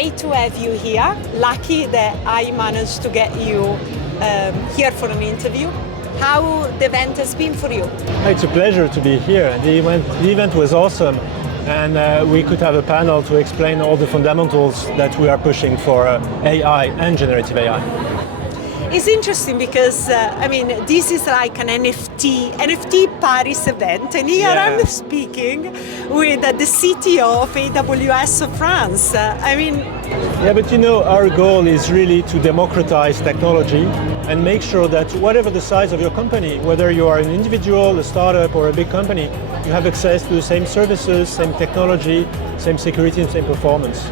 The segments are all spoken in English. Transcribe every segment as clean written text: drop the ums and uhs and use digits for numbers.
great to have you here. Lucky that I managed to get you here for an interview. How the event has been for you? It's a pleasure to be here. The event was awesome, and we could have a panel to explain all the fundamentals that we are pushing for AI and generative AI. It's interesting because, this is like an NFT Paris event, and here I'm speaking with the CTO of AWS of France. Yeah, but our goal is really to democratize technology and make sure that whatever the size of your company, whether you are an individual, a startup, or a big company, you have access to the same services, same technology, same security, and same performance.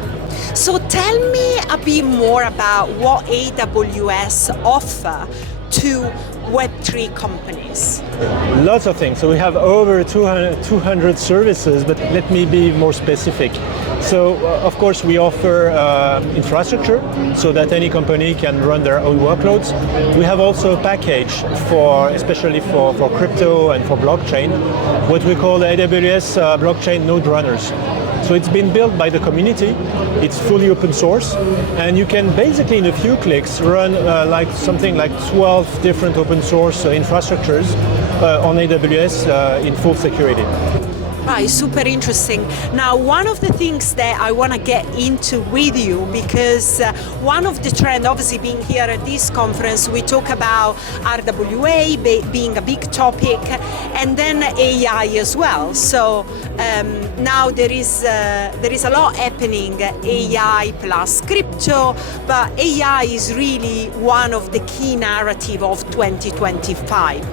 So tell me a bit more about what AWS offer to Web3 companies. Lots of things. So we have over 200 services, but let me be more specific. So of course we offer infrastructure so that any company can run their own workloads. We have also a package especially for crypto and for blockchain, what we call the AWS Blockchain Node Runners. So it's been built by the community, it's fully open source, and you can basically in a few clicks run something like 12 different open source infrastructures on AWS in full security. Right, super interesting. Now, one of the things that I want to get into with you, because one of the trends, obviously being here at this conference, we talk about RWA being a big topic, and then AI as well. So now there is a lot happening, AI plus crypto, but AI is really one of the key narrative of 2025.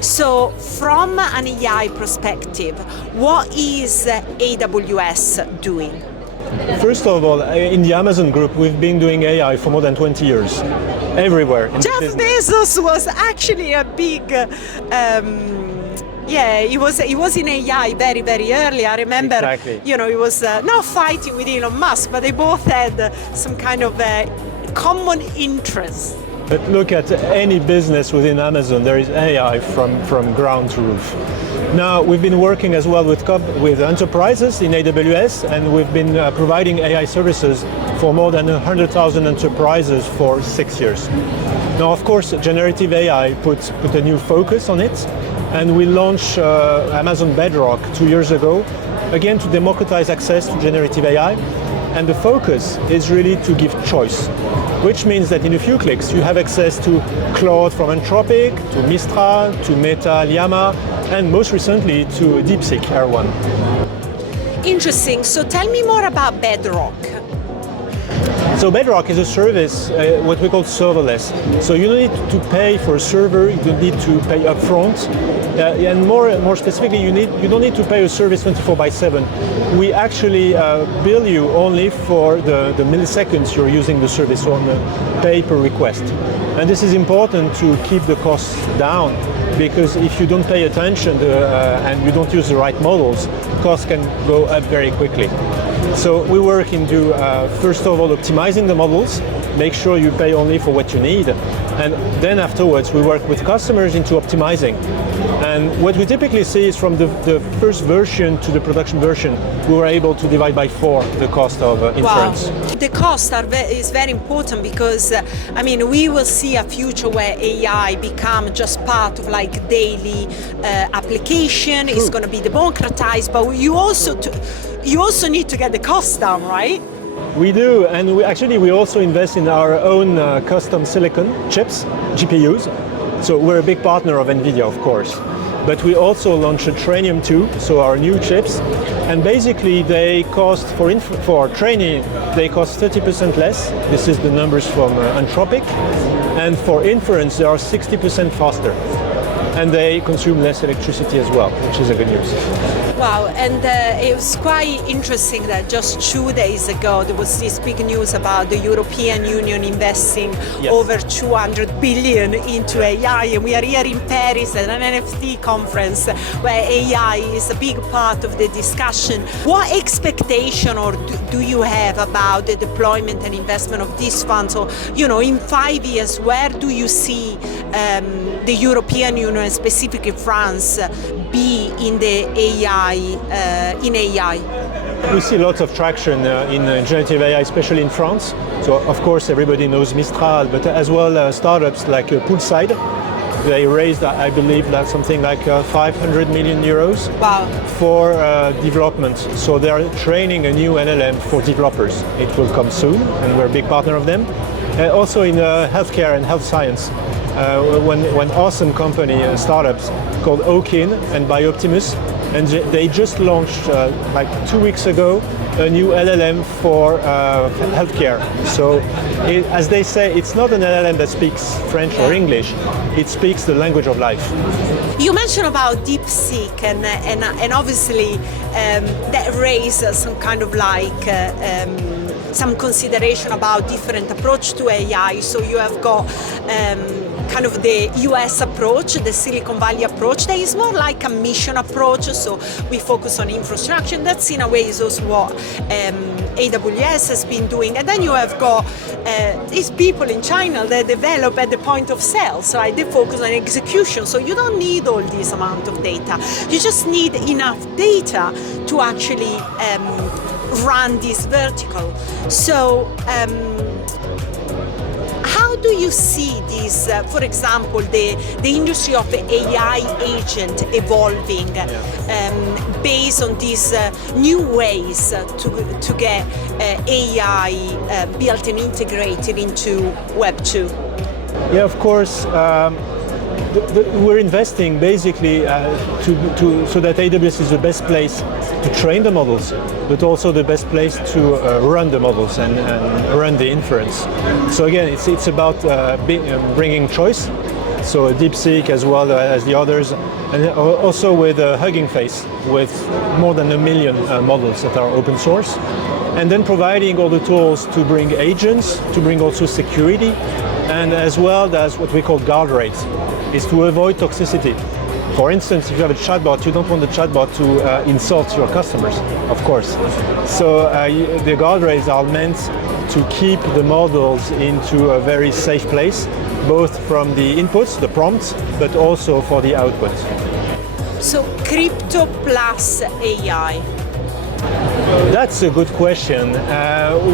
So from an AI perspective, what is AWS doing? First of all, in the Amazon group, we've been doing AI for more than 20 years, everywhere. Jeff Bezos was actually a big, he was in AI very, very early. I remember, exactly. He was not fighting with Elon Musk, but they both had some kind of common interest. But look at any business within Amazon, there is AI from ground to roof. Now, we've been working as well with enterprises in AWS, and we've been providing AI services for more than 100,000 enterprises for 6 years. Now, of course, generative AI put a new focus on it, and we launched Amazon Bedrock 2 years ago, again to democratize access to generative AI, and the focus is really to give choice, which means that in a few clicks you have access to Claude from Anthropic, to Mistral, to Meta Llama, and most recently to DeepSeek R1. Interesting. So tell me more about Bedrock. So Bedrock is a service, what we call serverless. So you don't need to pay for a server, you don't need to pay upfront, and more specifically, you don't need to pay a service 24/7. We actually bill you only for the milliseconds you're using the service on a pay per request. And this is important to keep the costs down, because if you don't pay attention and you don't use the right models, costs can go up very quickly. So we work into, first of all, optimizing the models, make sure you pay only for what you need, and then afterwards we work with customers into optimizing. And what we typically see is from the first version to the production version, we were able to divide by 4 the cost of inference. Wow. The cost is very important because, we will see a future where AI become just part of like daily application. True. It's going to be democratized, but you also need to get the costs down, right? We do, and we also invest in our own custom silicon chips, GPUs. So we're a big partner of NVIDIA, of course. But we also launched a Trainium 2, so our new chips, and basically they cost, for training, they cost 30% less. This is the numbers from Anthropic. And for inference, they are 60% faster. And they consume less electricity as well, which is a good news. Wow, and it was quite interesting that just 2 days ago there was this big news about the European Union investing over 200 billion into AI, and we are here in Paris at an NFT conference where AI is a big part of the discussion. What expectation or do you have about the deployment and investment of these funds? Or, in 5 years, where do you see the European Union, specifically France, be in the AI, We see lots of traction in generative AI, especially in France. So of course everybody knows Mistral, but as well startups like Poolside. They raised, I believe, something like 500 million euros Wow. for development. So they are training a new LLM for developers. It will come soon, and we're a big partner of them. Also in healthcare and health science, when awesome company startups called Okin and Bioptimus, and they just launched like 2 weeks ago a new LLM for healthcare. So, as they say, it's not an LLM that speaks French or English, it speaks the language of life. You mentioned about DeepSeek, and obviously that raises some kind of like some consideration about different approach to AI. So you have got kind of the US approach, the Silicon Valley approach, that is more like a mission approach. So we focus on infrastructure. And that's in a way is also what AWS has been doing. And then you have got these people in China that develop at the point of sale. So they focus on execution. So you don't need all this amount of data. You just need enough data to actually run this vertical. So how do you see this, for example, the industry of the AI agent evolving based on these new ways to get AI built and integrated into Web2? Yeah, of course. We're investing basically so that AWS is the best place to train the models, but also the best place to run the models and run the inference. So again, it's about bringing choice. So DeepSeek as well as the others, and also with Hugging Face, with more than 1 million models that are open source, and then providing all the tools to bring agents, to bring also security, and as well as what we call guardrails, is to avoid toxicity. For instance, if you have a chatbot, you don't want the chatbot to insult your customers, of course. So the guardrails are meant to keep the models into a very safe place, both from the inputs, the prompts, but also for the output. So crypto plus AI. That's a good question.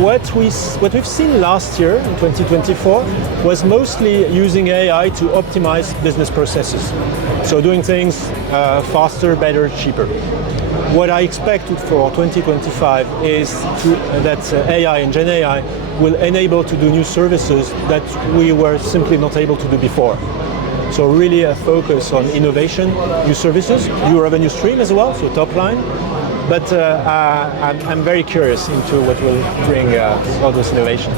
What we've seen last year in 2024 was mostly using AI to optimize business processes. So doing things faster, better, cheaper. What I expect for 2025 is that AI and Gen AI will enable to do new services that we were simply not able to do before. So really a focus on innovation, new services, new revenue stream as well, so top line. But I'm very curious into what will bring all this innovation.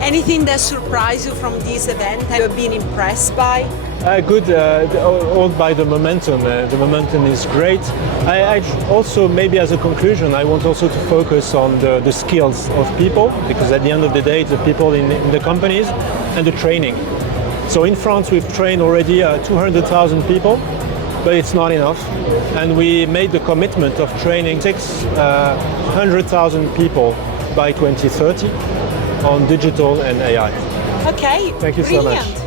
Anything that surprised you from this event? Have you been impressed by? Good, all by the momentum. The momentum is great. I also, maybe as a conclusion, I want also to focus on the skills of people, because at the end of the day, it's the people in the companies and the training. So in France, we've trained already 200,000 people, but it's not enough. And we made the commitment of training 600,000 people by 2030 on digital and AI. Okay, Thank you so brilliant. much.